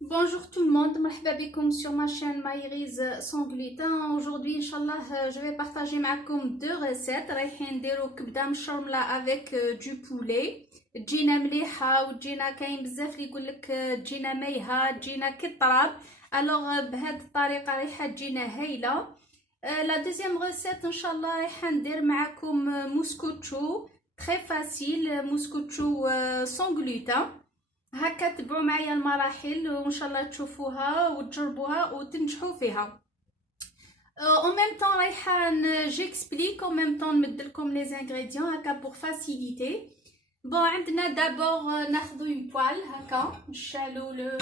Bonjour tout le monde, مرحبا بكم sur ma chaîne Maïriz sans gluten. Aujourd'hui, Inch'Allah, je vais partager avec vous deux recettes. رايحين نديرو كبده مشرمله avec du poulet. تجينا مليحه وتجينا كاين بزاف اللي يقول لك تجينا مايهه تجينا كالطراب. الوغ بهذه الطريقه رايحه تجينا هايله. لا دوزيام ريسيت ان شاء الله رايحه ندير معكم موسكوتشو تري فاسيل موسكوتشو سون gluten. هكا تبعوا معايا المراحل وان شاء الله تشوفوها وتجربوها وتنجحوا فيها. en même temps رايحه j'explique en même temps نمد لكم لي زانغريديون هكا pour faciliter. bon عندنا d'abord ناخذوا une poêle هكا نشعلوا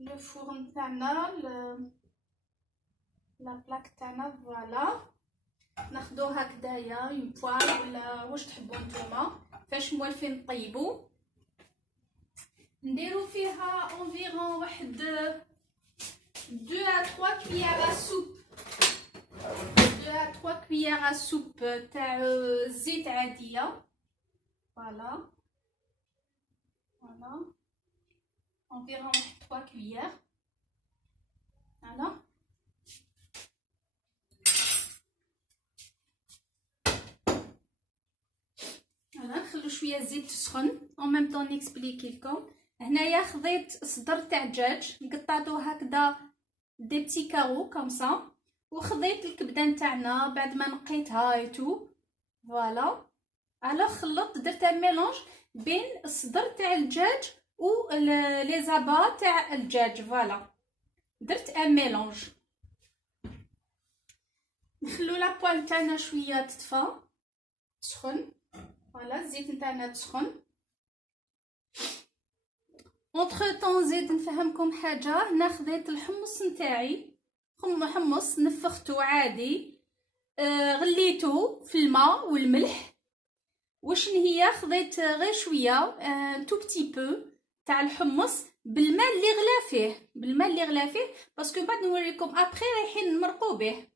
le four نتاعنا la plaque تاعنا فوالا. ناخذوا هكذايا une poêle ولا واش تحبوا نتوما فاش موالفين طيبوا. نديرو فيها environ واحد 2 à 3 cuillères à soupe 2 à 3 cuillères à soupe تاع زيت عادية. voilà environ واحد 3 cuillères. voilà نخلو شويه الزيت تسخن. en même temps نيكسبليكي لكم. هنايا خذيت صدر تاع دجاج قطعته هكذا دي بتي كارو كوم سا وخذيت الكبده نتاعنا بعد ما نقيتها ايتو فوالا. الوغ خلطت درت ميلونج بين الصدر تاع الدجاج و لي زابا تاع الدجاج فوالا درت ميلونج. نخلو لا بوال تاعنا شويه تطفى تسخن. فوالا الزيت نتاعنا تسخن. اونتر طون زيد نفهمكم حاجه. هنا خذيت الحمص نتاعي حمص نفختو عادي غليته في الماء والملح. واش هي خذيت غير شويه تو بتي بو تاع الحمص بالماء اللي غلا فيه باسكو بعد نوريكم ابري رايحين نمرقو به.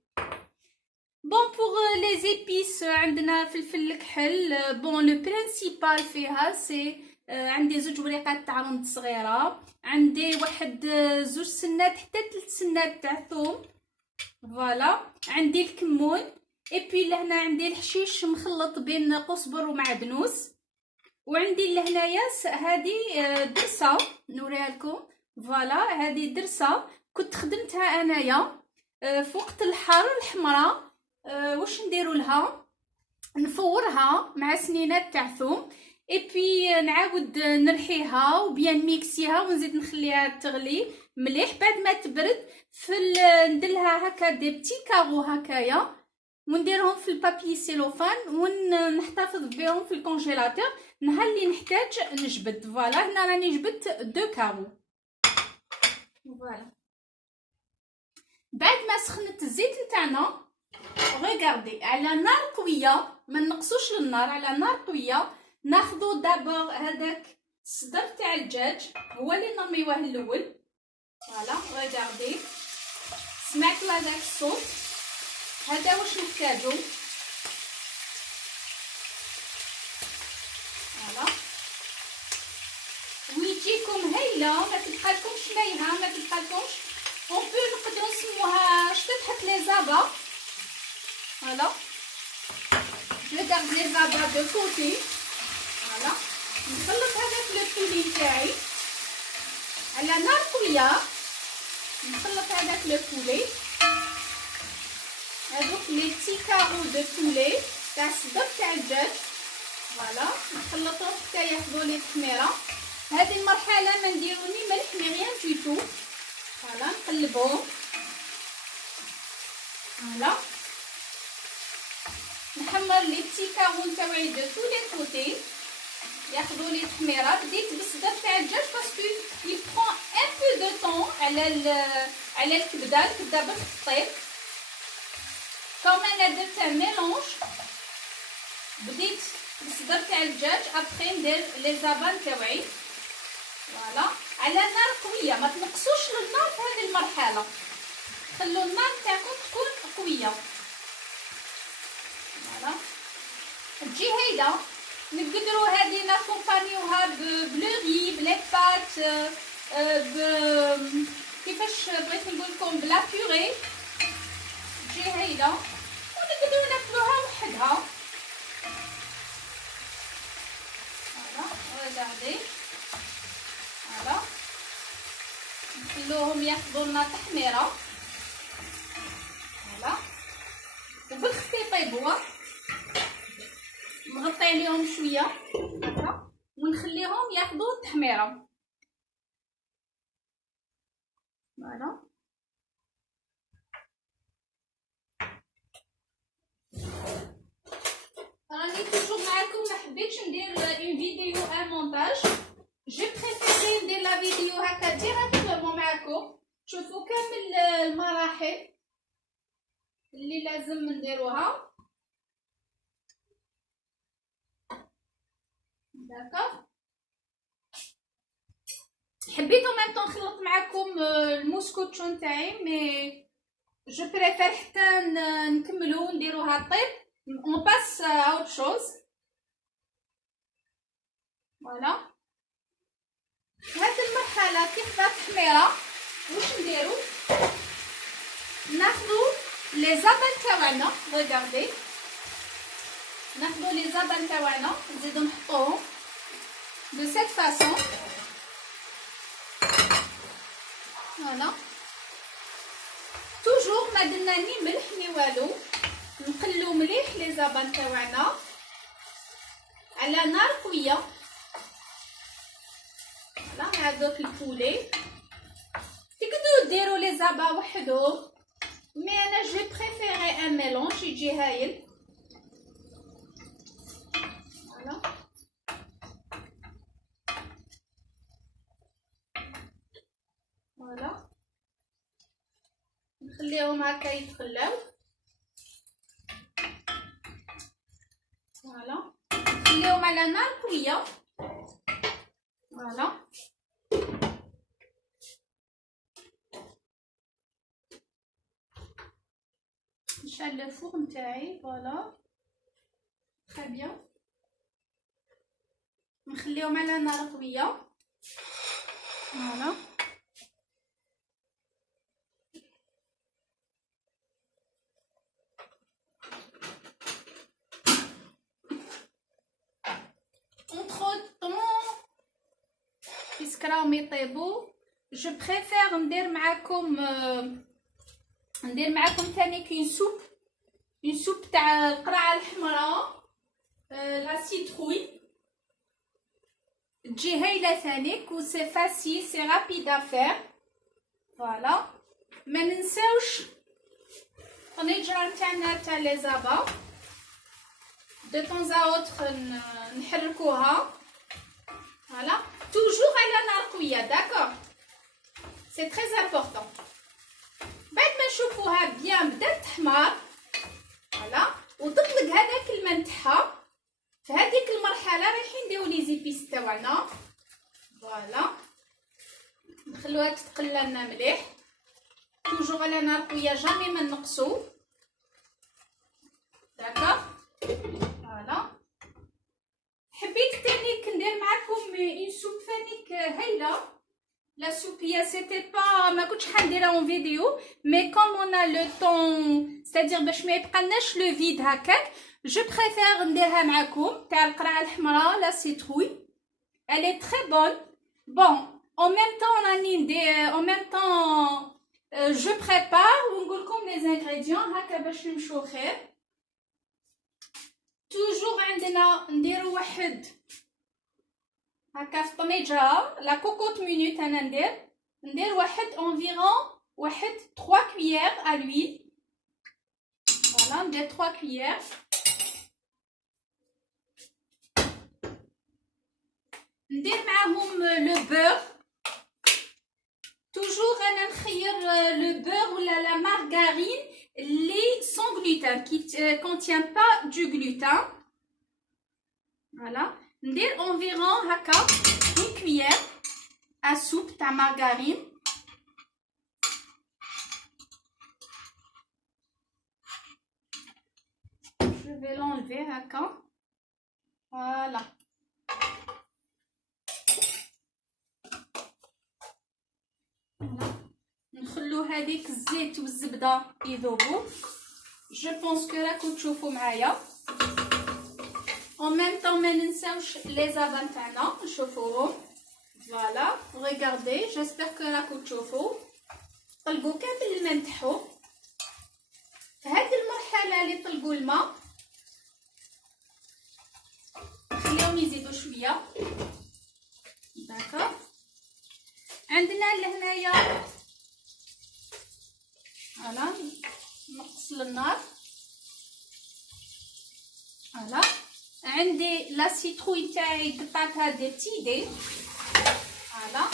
بون بوغ لي زيبيس عندنا فلفل الكحل. بون لو برينسيبال فيها سي عندي 2 وريقات تاع رند صغيره. عندي واحد 2 سنات حتى 3 سنات تاع ثوم فوالا. عندي الكمون اي بي لهنا عندي الحشيش مخلط بين قزبر ومعدنوس. وعندي لهنايا هذه درسه نوريها لكم فوالا. هذه درسه كنت خدمتها انايا في وقت الحر الحمراء. واش نديروا لها نفورها مع سنينات تاع ثوم اي بي نعاود نرحيها وبيان ميكسيها ونزيد نخليها تغلي مليح. بعد ما تبرد نديرلها هكا دي بتي كارو هكايا ونديرهم في البابي سيلوفان ونحتفظ بهم في الكونجيلاتور نهار اللي نحتاج نجبد. فوالا هنا راني جبدت 2 كارو فوالا. بعد ما سخنت الزيت نتاعنا ريغاردي على نار قويه ما نقصوش للنار على نار قويه. ناخذو دابور هذاك الصدر تاع الدجاج هو اللي نرميوه الاول فوالا. ريغاردي سمعتوا هذاك الصوت هذا واش نحتاجو فوالا. ويجيكم هايله ما تبقالكمش مايهه ما تبقالكمش اون بو نقدروا نسموها شطحت لي زابا فوالا. جو غارد لي زابا دو كوتي فوالا. نخلط هذاك لو بولي تاعي على نار قويه. نخلط هذاك لو بولي هذوك لي بتي كارو دو بولي تاع الصدر تاع الدجاج فوالا. نخلطهم حتى ياخذوا لي التحميره. هذه المرحله ما نديرو ني ملح ني ريان دو تو فوالا. نقلبهم فوالا. نحمر لي بتي كارو نتاعي دو تو لي كوتي ياخذوا لي التحميره. بديت بالصدر تاع الدجاج باسكو يل برون ان بو دو طون على الكبده باش تطيب. كوم انا درت ميلونج بديت بالصدر تاع الدجاج ابري ندير لي زابان تاعي فوالا على نار قويه. ما تنقصوش للنار في هذه المرحله خلوا النار تاعكم تكون قويه فوالا. تجي هيدا نقدروا هذه نكومبانيوها بلو ري بلي بات كيفاش بغيت نقول لكم بلا بيوري تجي هايله ونقدروا ناكلوها وحدها. فوالا ريغاردي فوالا نخلوهم ياخذوا لنا تحميره فوالا وبالخفيف يطيبوا. نغطي عليهم شويه هكا ونخليهم ياخذوا التحميره فوالا. راني توجور معاكم، ما حبيتش ندير اون فيديو ان مونتاج، جي بريفيري ندير لا فيديو هكا ديريكتومون معاكم تشوفوا كامل المراحل اللي لازم نديروها. داكوغ حبيت او ميم طون نخلط معاكم الموسكوتشو نتاعي، مي جو بريفير حتى نكملو نديروها طيب on passe à autre chose. Voilà. هاد المرحلة كي خدات التحميرة واش نديرو؟ ناخدو لي زابال تاوعنا، ريغاردي ناخدو لي زابال تاوعنا نزيدو نحطوهم دو سيت فاسون. فوالا توجور ما درنا ني ملح ني والو، نقلو مليح لي زابال تاوعنا على نار قويه. فوالا مع دوك البولي تقدروا ديروا لي زابا وحدهم، مي انا جو بريفيري ان ميلونج يجي هايل. فوالا فوالا نخليهم هكا يتخلاو. فوالا نخليهم على نار قويه. فوالا نشعل الفوغ نتاعي. فوالا تري بيان نخليهم على نار قويه. فوالا بيسك راهم يطيبوا جو بريفير ندير معاكم ثاني كاين اون سوب تاع القرعه الحمراء لا سيتروي تجي هايله ثاني و سي فاسيل سي رابيد افير. فوالا ما ننساوش النجره نتاعنا تاع لي زابا دو طون ا اوتر نحركوها. فوالا توجور على نار قويه. داكوغ سي تري امبورطون. بعد ما نشوفوها بيان بدات تحمر فوالا وتطلق هذاك الماء نتاعها، في هذيك المرحله رايحين نديرو لي زيبيس تاعنا. فوالا نخلوها تتقلى لنا مليح توجور على نار قويه، جامي ما نقصو. داكوغ فوالا حبيت تاني ندير معكم اون سوب فانيك هايله. لا سوب هي سيتي با ما كنتش حنديرها اون فيديو، مي كوم اون ا لو طون ستادير باش ما يبقالناش لو فيد هكاك، جو بريفير نديرها معكم تاع القرعه الحمراء لا سيتروي. elle est très bonne. bon en même temps راني ندير en même temps je prépare ونقول لكم لي زانغريديون هكا باش نمشيو خير. توجور عندنا نديرو واحد هكا في الطميجه لا كوكوت مينوت. انا ندير واحد انفيرون واحد 3 كويير ا لويل. فوالا ندير 3 كويير. ندير معاهم لو بور. توجور انا نخير لو بور ولا لا مارغارين لي سون غلوتين كي كونتيان با دو غلوتين. فوالا ندير انفيرون هكا اون كويير ا سوب تاع مارغارين. je vais l'enlever هكا. فوالا نخلو هذيك الزيت والزبده يذوبوا. جو بونس كو راكم تشوفوا معايا. en même temps ما ننساوش لي زابان تاعنا نشوفوهم. فوالا ريغاردي جيسبر كو راكم تشوفوا. طلقوا كامل الماء نتاعهم. في هذه المرحله اللي طلقوا الماء نخليهم يزيدوا شويه. داكوغ. عندنا لهنايا فوالا نقص النار. فوالا عندي لا سيتروي تاعي قطعتها دي تيدي. فوالا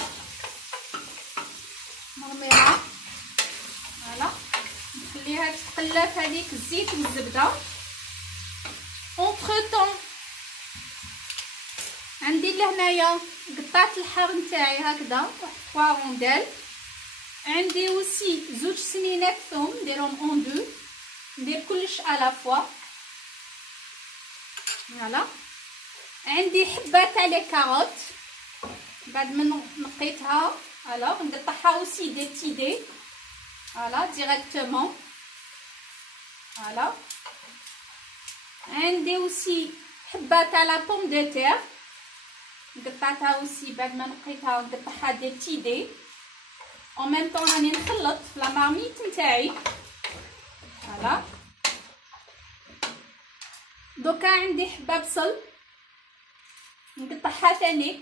نرميها. فوالا نخليها تتقلى في هذيك الزيت والزبده. اونتر طون عندي لهنايا قطعت الحار نتاعي هكذا واحد 3 رونديل. عندي اوسي زوج سنينات ثوم نديرهم اون دو. ندير كلش على فوا. فوالا عندي حبه تاع لي كاروت بعد ما نقيتها. الوغ نقطعها اوسي دي تيدي. فوالا ديريكتومون. فوالا عندي اوسي حبه تاع لا بوم دو تير قطعتها اوسي بعد ما نقيتها نقطعها دي تيدي. en même temps راني نخلط في لا مارميت نتاعي. فوالا دوكا عندي حبه بصل نقطعها ثانيك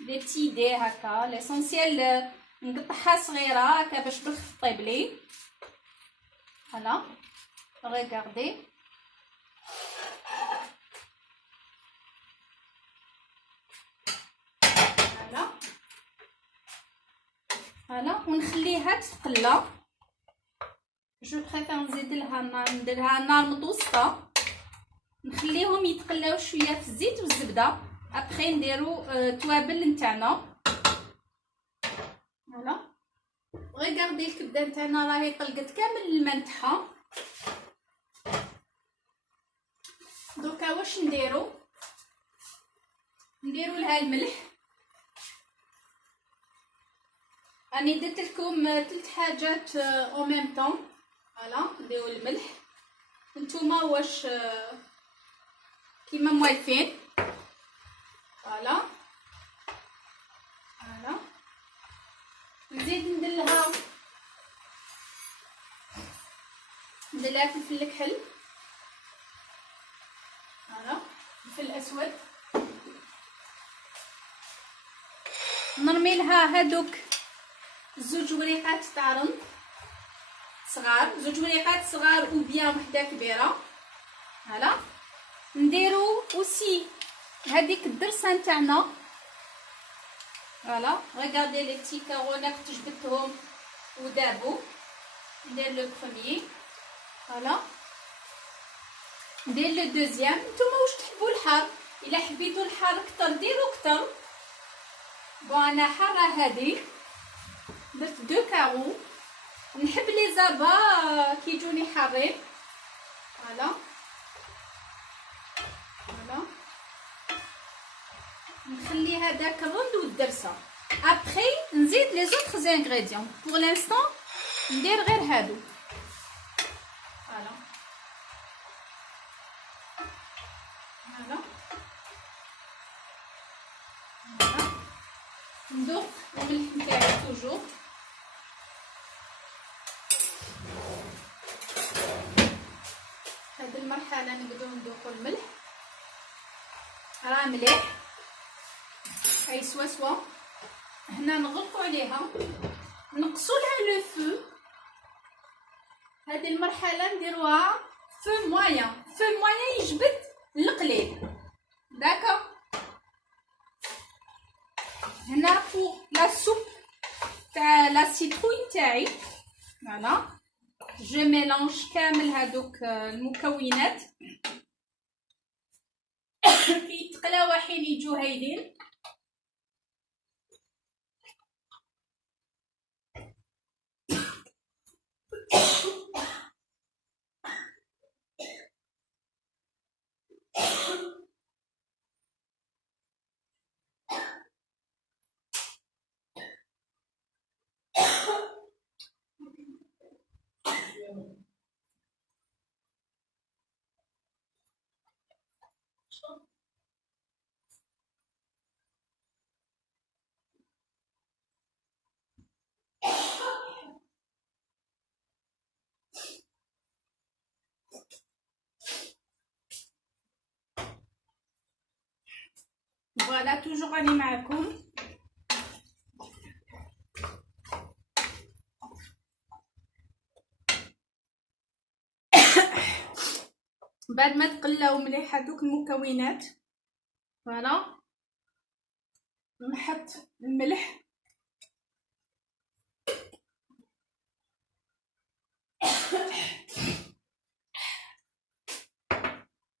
دي تيدي هكا. ليسونسيال نقطعها صغيره هكا باش بالخف طيب لي. فوالا ريغاردي. فوالا ونخليها تتقلى. جو بريفير نزيد لها النار نديرها نار متوسطه. نخليهم يتقلاو شويه في الزيت والزبده. ابخي نديرو توابل نتاعنا. فوالا ريغاردي الكبده نتاعنا راهي طلقت كامل الماء نتاعها. دوكا واش نديرو لها الملح. راني درت لكم 3 حاجات او ميم طون. فوالا نديرو الملح. نتوما واش كيما موالفين. فوالا فوالا نزيد ندير لها فلفل الكحل. فوالا فلفل اسود. نرمي لها هادوك زوج وريقات تاع رند صغار. زوج وريقات صغار او بيان وحده كبيره. فوالا نديرو اوسي هذيك الدرسه نتاعنا. فوالا ريغاردي لي بتي كارونات جبدتهم ودابو. ندير لو بروميير. فوالا ندير لو دوزيام. نتوما واش تحبوا الحار. الا حبيتوا الحار اكثر ديروا اكثر. بون انا حاره هذه درت 2 كارو. نحب لي زابا كيجوني حارين. فوالا فوالا نخلي هذاك الرند والدرسه. ابخي نزيد لي زوطخ انغريديون. بور لانستون ندير غير هادو. فوالا فوالا فوالا ندوق الملح نتاعي توجور. هاد المرحله نبداو ندوقو الملح. راه مليح هاي سوا. هنا نغلقوا عليها نقصوا لها لو فو. هذه المرحله نديروها فو موين. فو موين يجبد القليل. داكا هنا فوق لا سوب تاع لا سيتروي تاعي. فوالا جو ميلونج كامل هادوك المكونات. كي يتقلاو حين يجو هايلين. فوالا توجور راني معاكم. بعد ما تقلاو مليح هذوك المكونات، فوالا نحط الملح،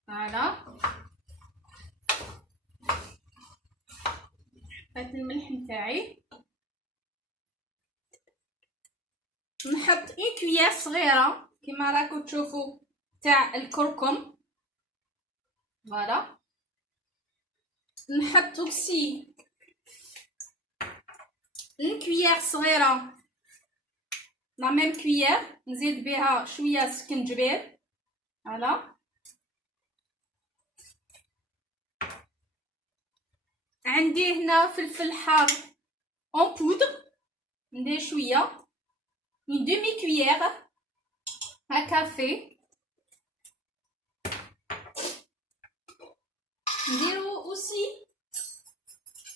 فوالا حطيت الملح نتاعي، نحط اون كويير صغيره كيما راكم تشوفوا تاع الكركم، فوالا نحط اوكسي اون كويير صغيره لا ميم كويير، نزيد بها شويه سكنجبير، فوالا عندي هنا فلفل حار اون بودر، ندير شويه اون دومي كويير ا كافي، نديرو اوسي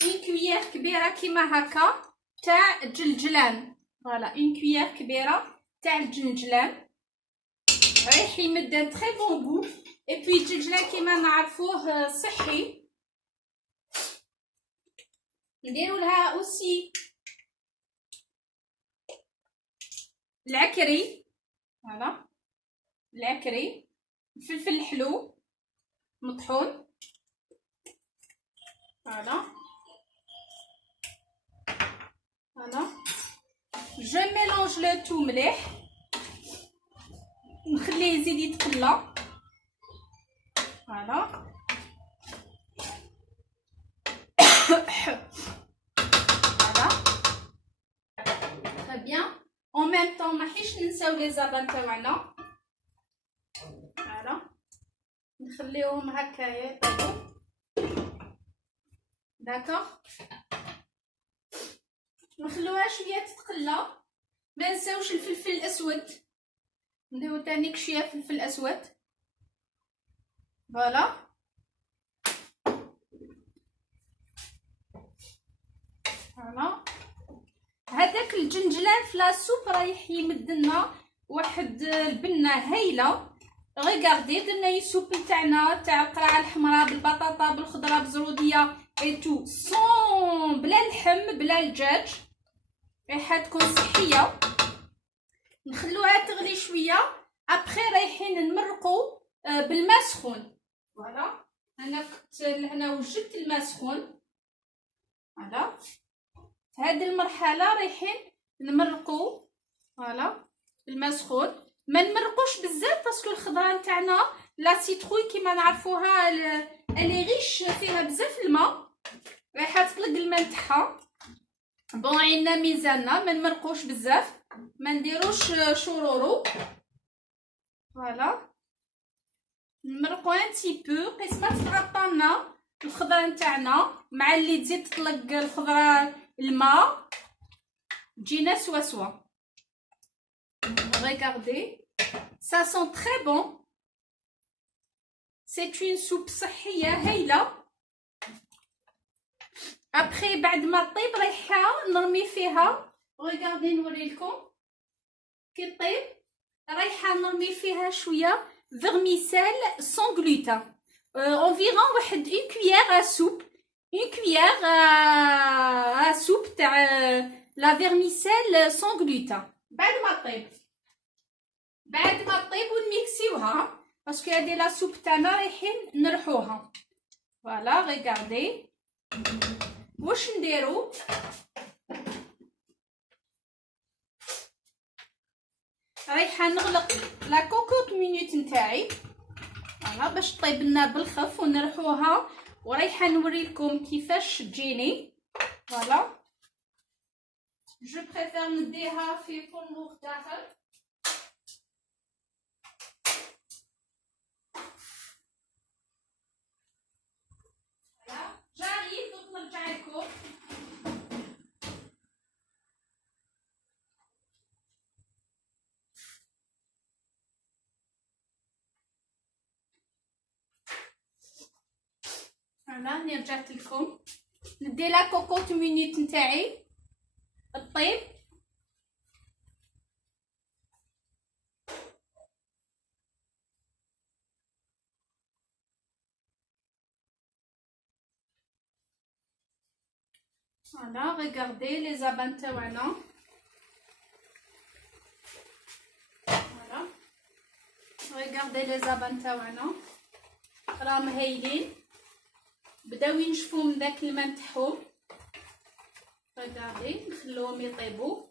اون كويير كبيره كيما هكا تاع الجلجلان، فوالا اون كويير كبيره تاع الجلجلان، رايح يمد ان تري بون غو، اي بوي الجلجلان كيما نعرفوه صحي. نديرو لها اوسي العكري، فوالا العكري، الفلفل الحلو مطحون، فوالا فوالا جو ميلونج لو تو مليح، نخليه يزيد يتقلى، فوالا فوالا تري بيان. اون ميم طون ماحيش ننساو لي زابان تاعنا، فوالا نخليهم هكايا يطيبو، داكوغ نخلوها شويه تتقلى. ما نساوش الفلفل الاسود، نديرو تانيك شويه فلفل اسود، فوالا فوالا هذاك الجنجلان في لاسوب رايح يمدلنا واحد البنه هايله. ريغاردي درنا يسوب تاعنا تاع القرعه الحمراء بالبطاطا بالخضره بالزروديه اي تو سون بلا اللحم بلا الدجاج، رايحه تكون صحيه. نخلوها تغلي شويه، ابخي رايحين نمرقوا بالماء سخون، فوالا انا كنت هنا وجدت الماء سخون، فوالا في هذه المرحله رايحين نمرقوا، فوالا الماء سخون. ما نمرقوش بزاف باسكو الخضره نتاعنا لا سيتروي كيما نعرفوها الي غيش فيها بزاف الماء، رايحه تطلق الماء نتاعها. بون عندنا ميزاننا ما نمرقوش بزاف، ما نديروش شورورو، فوالا نمرقو ان تي بو قيس ما تتغطى الخضره نتاعنا مع اللي تزيد تطلق الخضره الماء تجينا سوا سوا. Regardez, ça sent très bon. C'est une soupe صحية هايلة. Après بعد ما طيب رايحة نرمي فيها، regardez نوريلكم كي طيب رايحة نرمي فيها شوية vermicelle sans gluten. Environ واحد une cuillère à soupe, une cuillère à soupe تاع la vermicelle sans gluten. بعد ما طيب ونميكسيوها باسكو هادي لا سوب تاعنا رايحين نرحوها، فوالا ريغاردي واش نديرو. رايحه نغلق لا كوكوط مينوت نتاعي، فوالا باش طيب لنا بالخف ونرحوها، ورايحه نوريلكم كيفاش تجيني، فوالا جو بريفير نديها في فورنور داخل. فوالا راني رجعت لكم. ندي لا كوكوط مينيت نتاعي الطيب. فوالا ريغاردي لي زابان تاعنا. فوالا ريغاردي لي زابان تاعنا راهم هايلين، بداو ينشفوا من داك الماء نتاعهم. ريغاردي نخلوهم يطيبوا.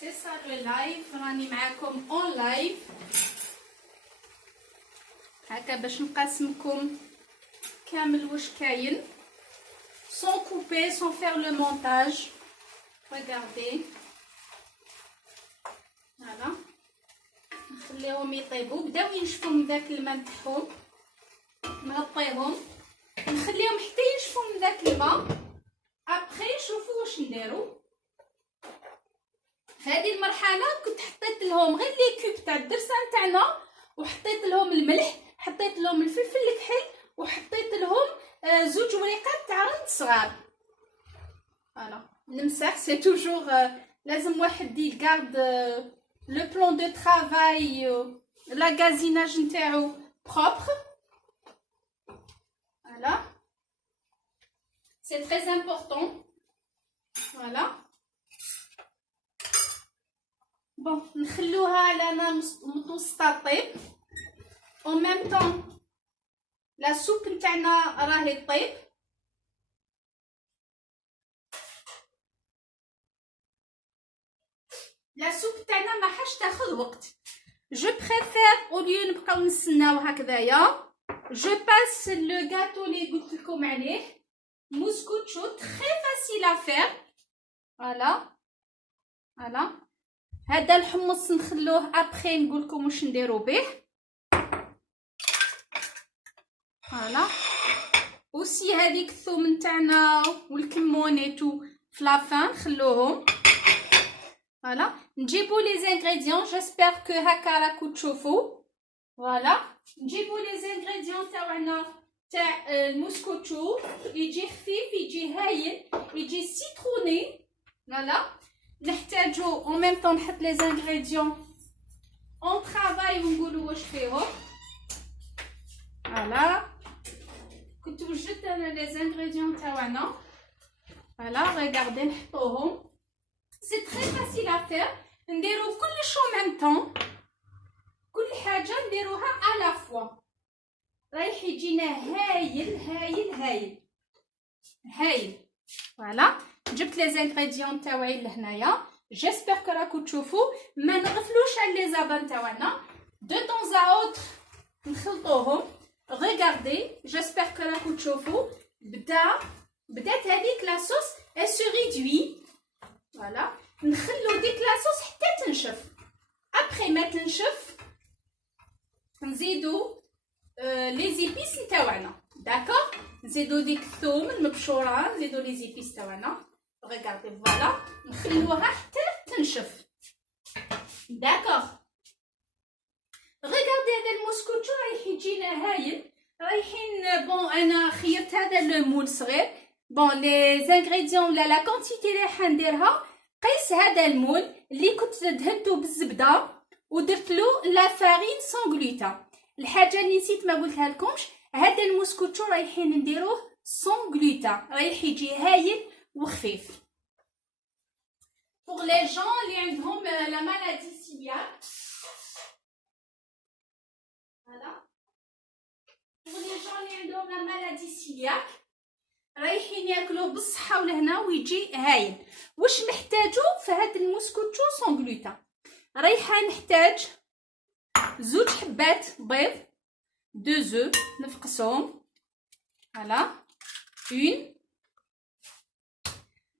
سي سا لو لايف، راني معاكم اون لايف هكا باش نقاسمكم كامل واش كاين sans couper sans faire le montage. regardez voilà نخليهم يطيبوا. بداو ينشفوا من داك الماء نتاعهم، نغطيهم نخليهم حتى ينشفوا من داك الماء. ابخي شوفوا واش نديرو. في هذه المرحله كنت حطيت لهم غير لي كوب تاع الدرسه نتاعنا، وحطيت لهم الملح، حطيت لهم الفلفل الكحل، وحطيت لهم زوج وريقات تاع رند صغار. فوالا نمسح. سي توجور لازم واحد يغارد لو بلان دو طرافاي لا غازيناج نتاعو بروبر. فوالا سي تري امبورطون. فوالا بون نخلوها على نار متوسطه طيب. او ميم طون لا سوب نتاعنا راهي طيب. لا سوب تاعنا ما حاش تاخذ وقت. جو بريفير او ليو نبقاو نستناو هكذايا. جو باس لو غاتو اللي قلت لكم عليه موسكوتشو تري فاسيل ا فير. فوالا فوالا هذا الحمص نخلوه ابخي نقول لكم واش نديرو به. فوالا اوسي هذيك الثوم نتاعنا والكمونيتو في لافان نخلوهم. فوالا نجيبو لي زانغريديون. جيسبر كو هكا راكو تشوفوا. فوالا نجيبو لي زانغريديون تاعنا تاع الموسكوتشو. يجي خفيف، يجي هايل، يجي سيتروني. فوالا نحتاجو اون ميم طون نحط لي زانغريديون اون طرافاي ونقولوا واش فيهم. فوالا كنت وجدت انا لي زانغريديون تاعنا. فوالا ريغاردي نحطوهم. سي تري فاسيل ا فير. نديرو كلش او ميم طون، كل حاجه نديروها على فوا. رايح يجينا هايل هايل هايل هايل. فوالا جبت لي زانغريديون تاوعي لهنايا. جيسبر كو راكو تشوفوا. ما نغفلوش على لي زابان تاعنا. دو طون ا اوتر نخلطوهم. ريغاردي جيسبر كو راكو تشوفوا. بدات هذيك لا صوص اي سو ريدوي. فوالا نخلو ديك لا صوص حتى تنشف. ابخي ما تنشف نزيدو لي زيبيس نتاعنا. داكور نزيدو ديك الثوم المبشوره، نزيدو لي زيبيس تاعنا. ريغاردي فوالا نخلوها حتى تنشف. داكور ريغاردي هذا الموسكوتشو رايح يجينا هايل. رايحين بون انا خيرت هذا المول صغير. بون لي زانغريديون ولا لا كونتيتي اللي حنديرها قيس هذا المول اللي كنت دهنته بالزبده ودرت له لا فارين سون غلوتين. الحاجه اللي نسيت ما قلتها لكمش، هذا الموسكوتشو رايحين نديروه سون غلوتين، رايح يجي هايل وخفيف. pour les gens اللي عندهم لا مالادي سيلياك. فوالا pour les gens اللي عندهم لا مالادي سيلياك رايحين ياكلوه بالصحه ولهنا ويجي هايل. واش نحتاجو في هذا الموسكوتشو سون غلوتين؟ رايحه نحتاج زوج حبات بيض، دو زو نفقسهم. فوالا اون.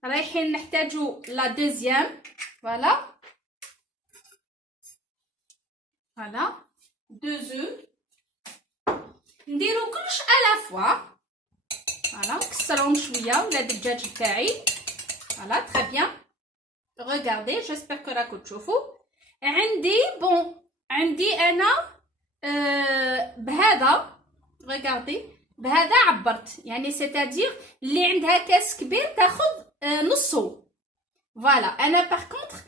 رايحين نحتاجو لا دوزيام. فوالا فوالا دو زو. نديرو كلش على فوا. فوالا نكسرهم شويه ولا الدجاج تاعي. فوالا تري بيان. ريغاردي جيسبر كو راكو تشوفوا. عندي انا بهذا ريغاردي بهذا عبرت، يعني سيتادير اللي عندها كاس كبير تاخذ نصو. فوالا انا باغ كونطخ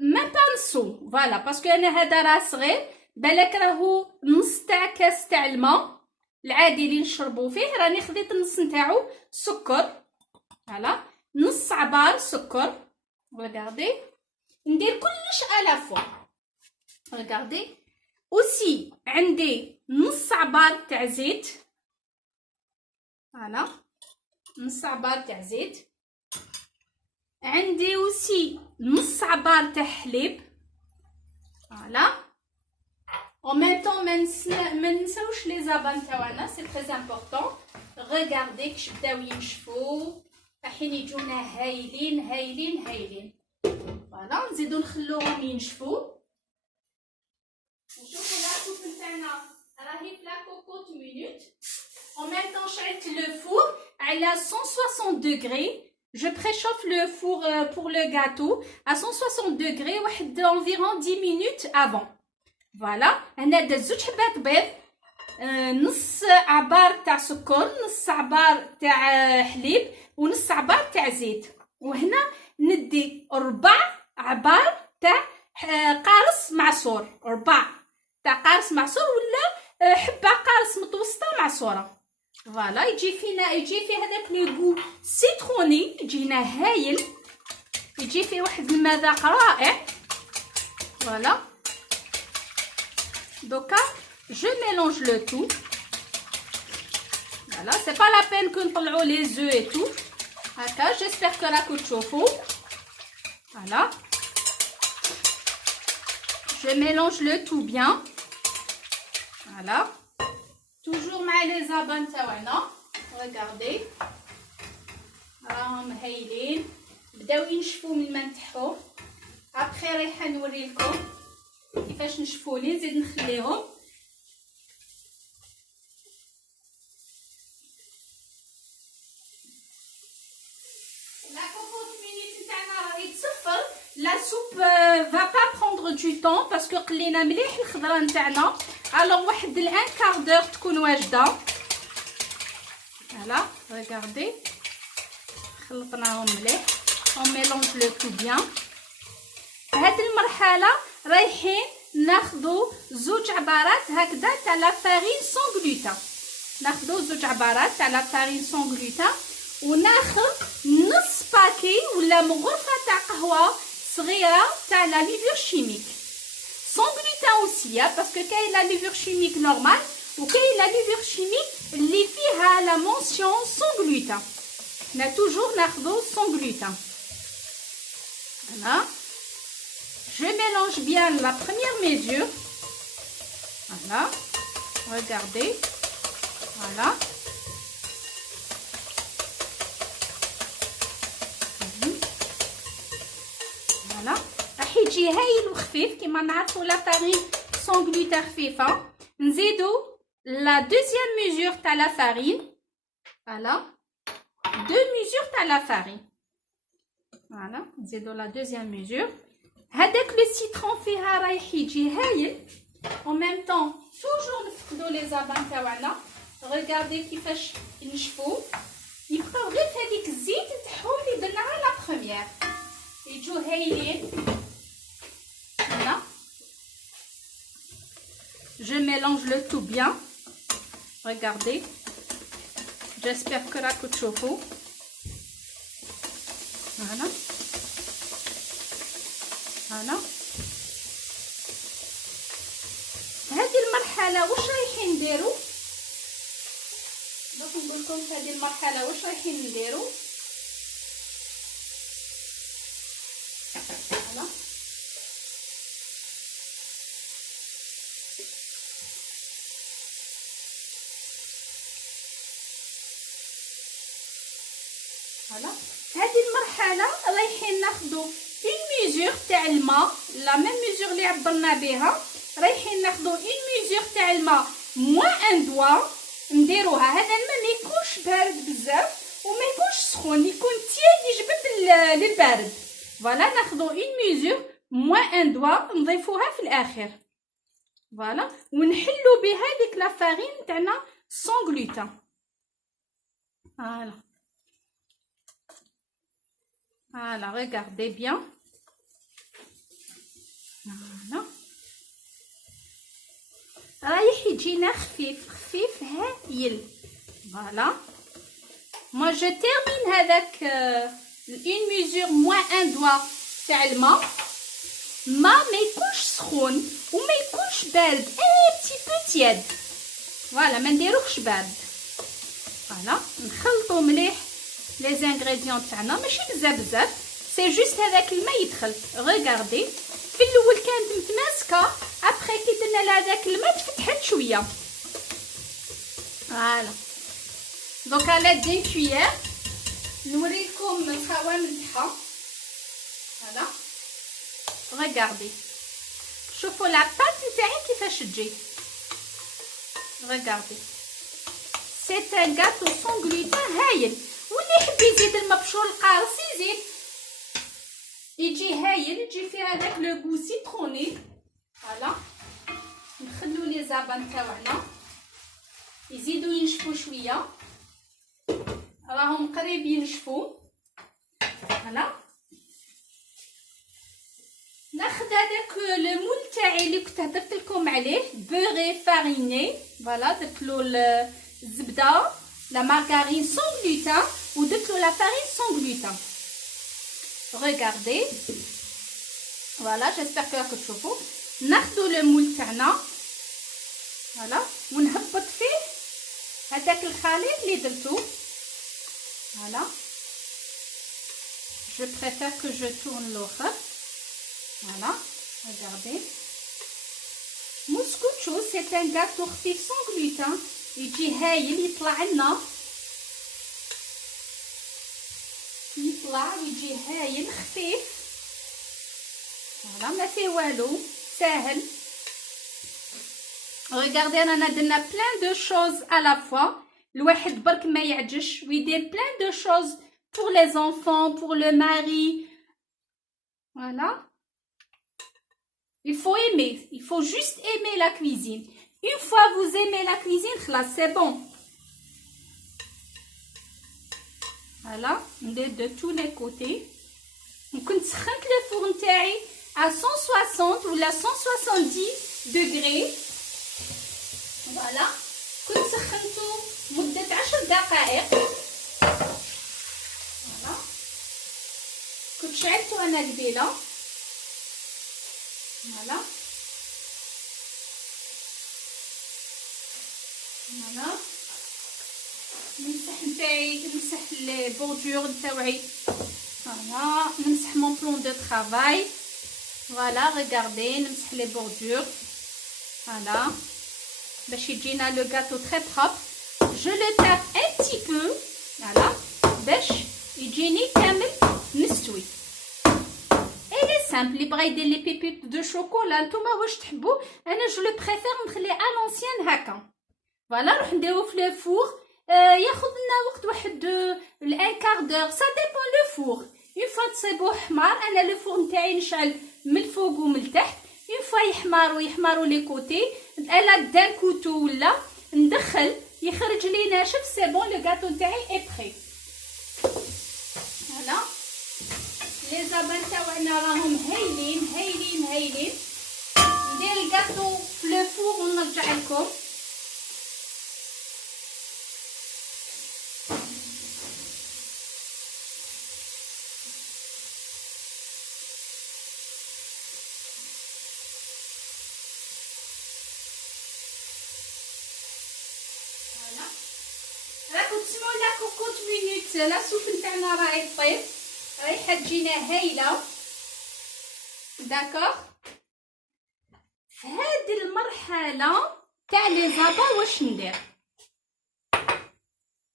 ميم با نصو، فوالا باسكو انا هذا راه صغير، بالك راهو نص تاع كاس تاع الماء العادي اللي نشربو فيه، راني خديت النص نتاعو سكر. فوالا نص عبار سكر. ريغاردي ندير كلش على فوا. ريغاردي اوسي عندي نص عبار تاع زيت. فوالا نص عبار تاع زيت. عندي اوسي نص عبار تاع حليب. فوالا en même temps ما نساوش لي زابان تاعنا سي تري امبورطون. ريغاردي كيش بداو ينشفوا رايحين يجونا هايلين هايلين هايلين. فوالا نزيدو نخلوهم ينشفوا. نشوفوا لاكوب نتاعنا راهي في لاكوكوط مينوت. en même temps شعلت le four على 160 degrés. Je préchauffe le four pour le gâteau à 160 degrés واحد environ 10 minutes avant. فوالا هنا درت زوج حبات بيض، نص عبار تاع سكر، نص عبار تاع حليب، ونص عبار تاع زيت. وهنا ندي 4 عبار تاع قارص معصور، 4 تاع قارص معصور ولا حبه قارص متوسطه معصوره. فوالا يجي فيه هذاك لو غو سيتروني، يجينا هايل، يجي فيه واحد المذاق رائع. فوالا دوكا je mélange le tout. Voilà, c'est pas la peine que نطلعوا les œufs et tout. هكا j'espère que راكو تشوفوا. Voilà, je mélange le tout bien. Voilà, toujours مع les زابان تاعنا. regardez راهم هايلين، بداو ينشفوا من ما نتحو. ابخي رايحه نوري لكم كيفاش نشفوا لي. نزيد نخليهم. لا كوكوط مينيت تاعنا راهي تصفر. لا سوب va pas prendre du temps باسكو قلينا مليح الخضره نتاعنا. الوغ واحد الان كاردور تكون واجده. فوالا ريغاردي خلطناهم مليح. on mélange le tout bien. هاد المرحله رايحين ناخذوا زوج عبارات هكذا تاع لا فارين سون غلوتين. ناخذوا زوج عبارات تاع لا فارين سون غلوتين، وناخذ نص باكي ولا مغرفه تاع قهوه صغيره تاع لا ليفور شيميك سون غلوتين اوسي، باسكو كاين لا ليفور شيميك نورمال وكاين لا ليفور شيميك اللي فيها لا مونسيون سون غلوتين. حنا توجور ناخذوا سون غلوتين. فوالا je mélange bien la première mesure. Voilà, regardez. Voilà. Voilà. راح يجي هايل وخفيف كيما نعرفوا لا فارين سون غلوتين خفيفه. نزيدو لا دوزيام ميزور تاع لا فارين. فوالا 2 ميزور تاع لا فارين. فوالا نزيدو لا دوزيام ميزور. هذاك لو سيترون فيها رايح يجي هايل. en même temps toujours نفقدو لي زابان تاعنا. ريغاردي كيفاش ينشفوا، يبقاو غير في هذيك الزيت تاعهم اللي درناها لا بروميير، يجوا هايلين. هنا je mélange le tout bien. regardez, j'espère que راكو تشوفوا. voilà voilà. هذه المرحله واش رايحين نديرو؟ دوك نقول لكم في هذه المرحله واش رايحين نديرو. فوالا فوالا هذه المرحله رايحين ناخذوا اون ميزور تاع الماء، لا ميم ميزور اللي عبرنا بها. رايحين ناخذوا اون ميزور تاع الماء موان ان دوا نديروها. هذا الماء ما يكونش يكونش بارد بزاف وما يكونش سخون، يكون تياد يجبد البارد. فوالا ناخذوا اون ميزور موان ان دوا نضيفوها في الاخر. فوالا ونحلو بها ديك لا فارين تاعنا سون غلوتين. فوالا فوالا ريغاردي بيان. فوالا رايح يجينا خفيف هايل. فوالا moi je termine avec une mesure moins un doigt تاع الماء. ما يكونش سخون وما يكونش بارد، بتي بو تياد. فوالا ما نديروهش بارد. فوالا نخلطوا مليح لي زانغريديون تاعنا، ماشي بزاف سي جوست هذاك الماء يدخل. ريغاردي في الاول كانت متماسكه، ابخي كي درنا لها هذاك الماء تفتحت شويه. فوالا دونك على دي كويير نوريكم القوام تاعها. فوالا ريغاردي شوفوا لا بات نتاعي كيفاش تجي. ريغاردي سي ان غاتو سون غلوتين هايل. واللي يحب يزيد المبشور القارص يزيد، يجي هايل، يجي فيه هذاك لو غو سيتروني. فوالا نخلو لي زابان تاعنا يزيدوا ينشفوا شويه، راهم قريب ينشفوا. فوالا ناخذ هذاك لو مول تاعي اللي كنت هضرت لكم عليه بوري فاريني. فوالا درت له الزبده لا مارغارين سون غلوتين ودرت له لا فارين سون غلوتين. ريغاردي فوالا جيسبر كو راكم تشوفوا. ناخذ لو مول تاعنا فوالا ونهبط فيه هذاك الخليط اللي درتو. فوالا je préfère que je tourne l'autre. Voilà, regardez. Mouscouchou, c'est un gâteau خفيف sans gluten. يجي هايل، يطلع لنا، يطلع ويجي هايل خفيف. فوالا ما فيه والو، ساهل. regardez رانا درنا plein de choses à la fois. الواحد برك ما يعجش ويدير plein de choses pour les enfants, pour le mari. Voilà. Il faut aimer, il faut juste aimer la cuisine. Une fois vous aimez la cuisine, c'est bon. Voilà, de tous les côtés. كنت سخنت الفرن تاعي à 160 ولا 170 degrés. Voilà. كنت سخنته مدة 10 دقائق. Voilà. كنت شعلته انا قبيله. فوالا فوالا نمسح نتاعي، نمسح لي بوردور نتاعي. فوالا نمسح مون بلون دو طرافاي. فوالا ريغاردي نمسح لي بوردور. فوالا باش يجينا لو غاتو تري بروبر. جو لو تاب ان بتي بو فوالا باش يجيني كامل مستوي. سامبل. اللي بغا يدير لي بيبيت دو شوكولا نتوما واش تحبوا، انا جو لو بريفير نخليه ا لونسيان هكا. فوالا نروح نديرو في لو فور. ياخذ لنا وقت واحد ان كار دور، سا ديبون لو فور. اون فوا تصيبوه حمار، انا لو فور نتاعي نشعل من الفوق ومن التحت. اون فوا يحمروا لي كوتي، الا دان كوتو ولا ندخل يخرج لي ناشف. سي بون لو غاتو نتاعي اي بري. فوالا لي زابان تاعنا راهم هايلين هايلين هايلين. ندير الكاطو في لو فور ونرجع لكم. فوالا راكم تسمعوا لا كوكوت مينوت، لا سوف نتاعنا راهي طيب، رايحه تجينا هايله. داكوغ في هذه المرحله تاع لي زابا واش ندير؟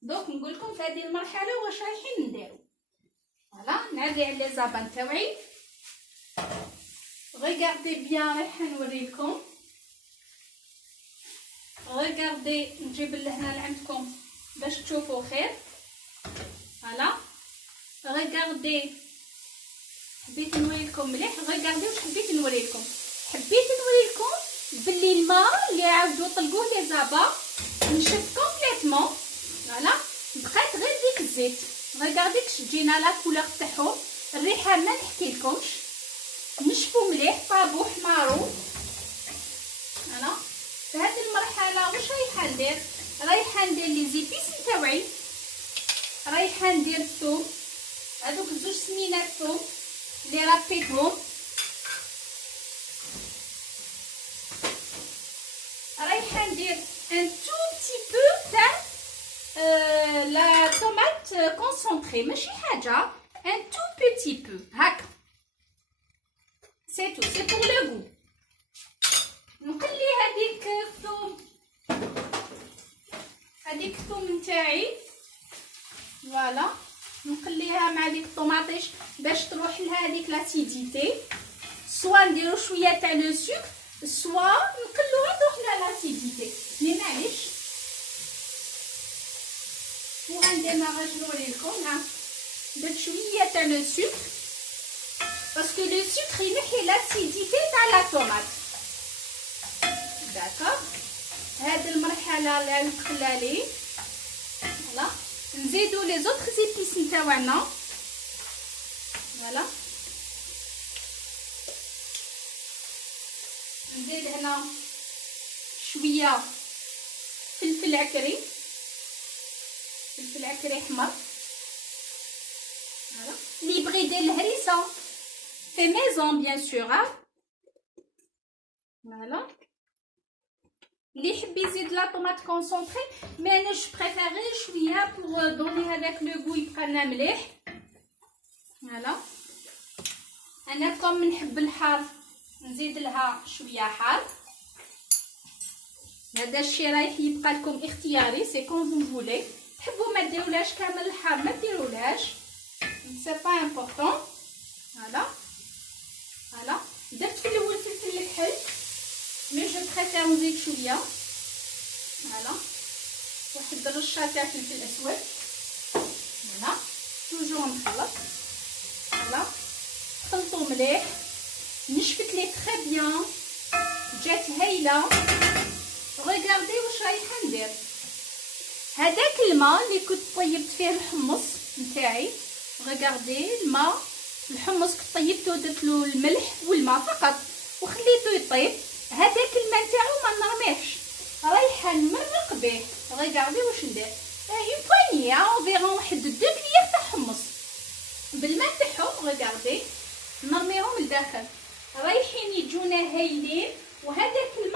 دوك نقول لكم في هذه المرحله واش رايحين نديرو. فوالا نعلي على لي زابا تاوعي. ريغاردي بيان، رايحه نوريكم. ريغاردي نجيب لهنا لعندكم باش تشوفوا خير. فوالا ريغاردي، حبيت نوريلكم مليح. ريغاردي واش حبيت نوريلكم، حبيت نوريلكم بلي الماء اللي عاودو طلقوه لي زابا نشف كومبليتمون. فوالا بقات غير ديك الزيت. ريغاردي كش تجينا لا كولور تاعهم، الريحه ما نحكيلكمش، نشفوا مليح طابو حمارو. فوالا في هذه المرحله واش رايحه ندير، رايحه ندير لي زيبيس نتاوعي، رايحه ندير الثوم، هذوك زوج سمينات ثوم اللي ربيتهم، رايحه ندير ان تو بتي بو تاع لا طوماط كونسونطري، ماشي حاجه، ان تو بيتي بو هكا، سي تو، سي بور لو غو. نقلي هذيك الثوم، هذيك الثوم نتاعي، فوالا نقليها مع ديك الطوماطيش باش تروح لها هذيك لاسيديتي. سوا نديرو شويه تاع لو سكر، سوا نقلوها تروح لها لاسيديتي، مي معليش. وغنديماغ نوريلكم. ها درت شويه تاع لو سكر باسكو لو سكر ينحي لاسيديتي تاع لا طوماط. داكوغ، هاد المرحله اللي نقلها لي. فوالا نزيدو لي زوطخ زيبيس نتاوعنا. فوالا نزيد هنا شويه فلفل عكري، فلفل عكري احمر. فوالا اللي يبغي يدير الهريسه في ميزون بيان سور. فوالا اللي يحب يزيد لا طوماط كونسونطري، مي انا جو بريفير شويه بور دوني هذاك لو غو يبقى لنا مليح. فوالا انا كوم نحب الحار نزيد لها شويه حار، هذا الشيء رايح يبقى لكم اختياري، سي كون فو فولي. تحبوا ما ديرولهاش كامل الحار ما ديرولهاش، سي با امبورطون. فوالا فوالا درت في الاول فلفل الكحل، مي جو بريفير نزيد شويه. فوالا واحد الرشه تاع فلفل اسود. فوالا توجور نخلط. فوالا خلطو مليح، نشفت لي تري بيان، جات هايله. ريغاردي واش رايحه ندير، هذاك الماء اللي كنت طيبت فيه الحمص نتاعي. ريغاردي الماء الحمص كنت طيبته، درت له الملح والماء فقط وخليته يطيب. هذاك الماء نتاعو ما نرميهش، رايحه نمرق به. ريغاردي واش ندير، اون بواني انفيرون واحد 2 كليير تاع حمص بالماء تاعهم. ريغاردي نرميهم لداخل، رايحين يجونا هايلين. وهذاك الماء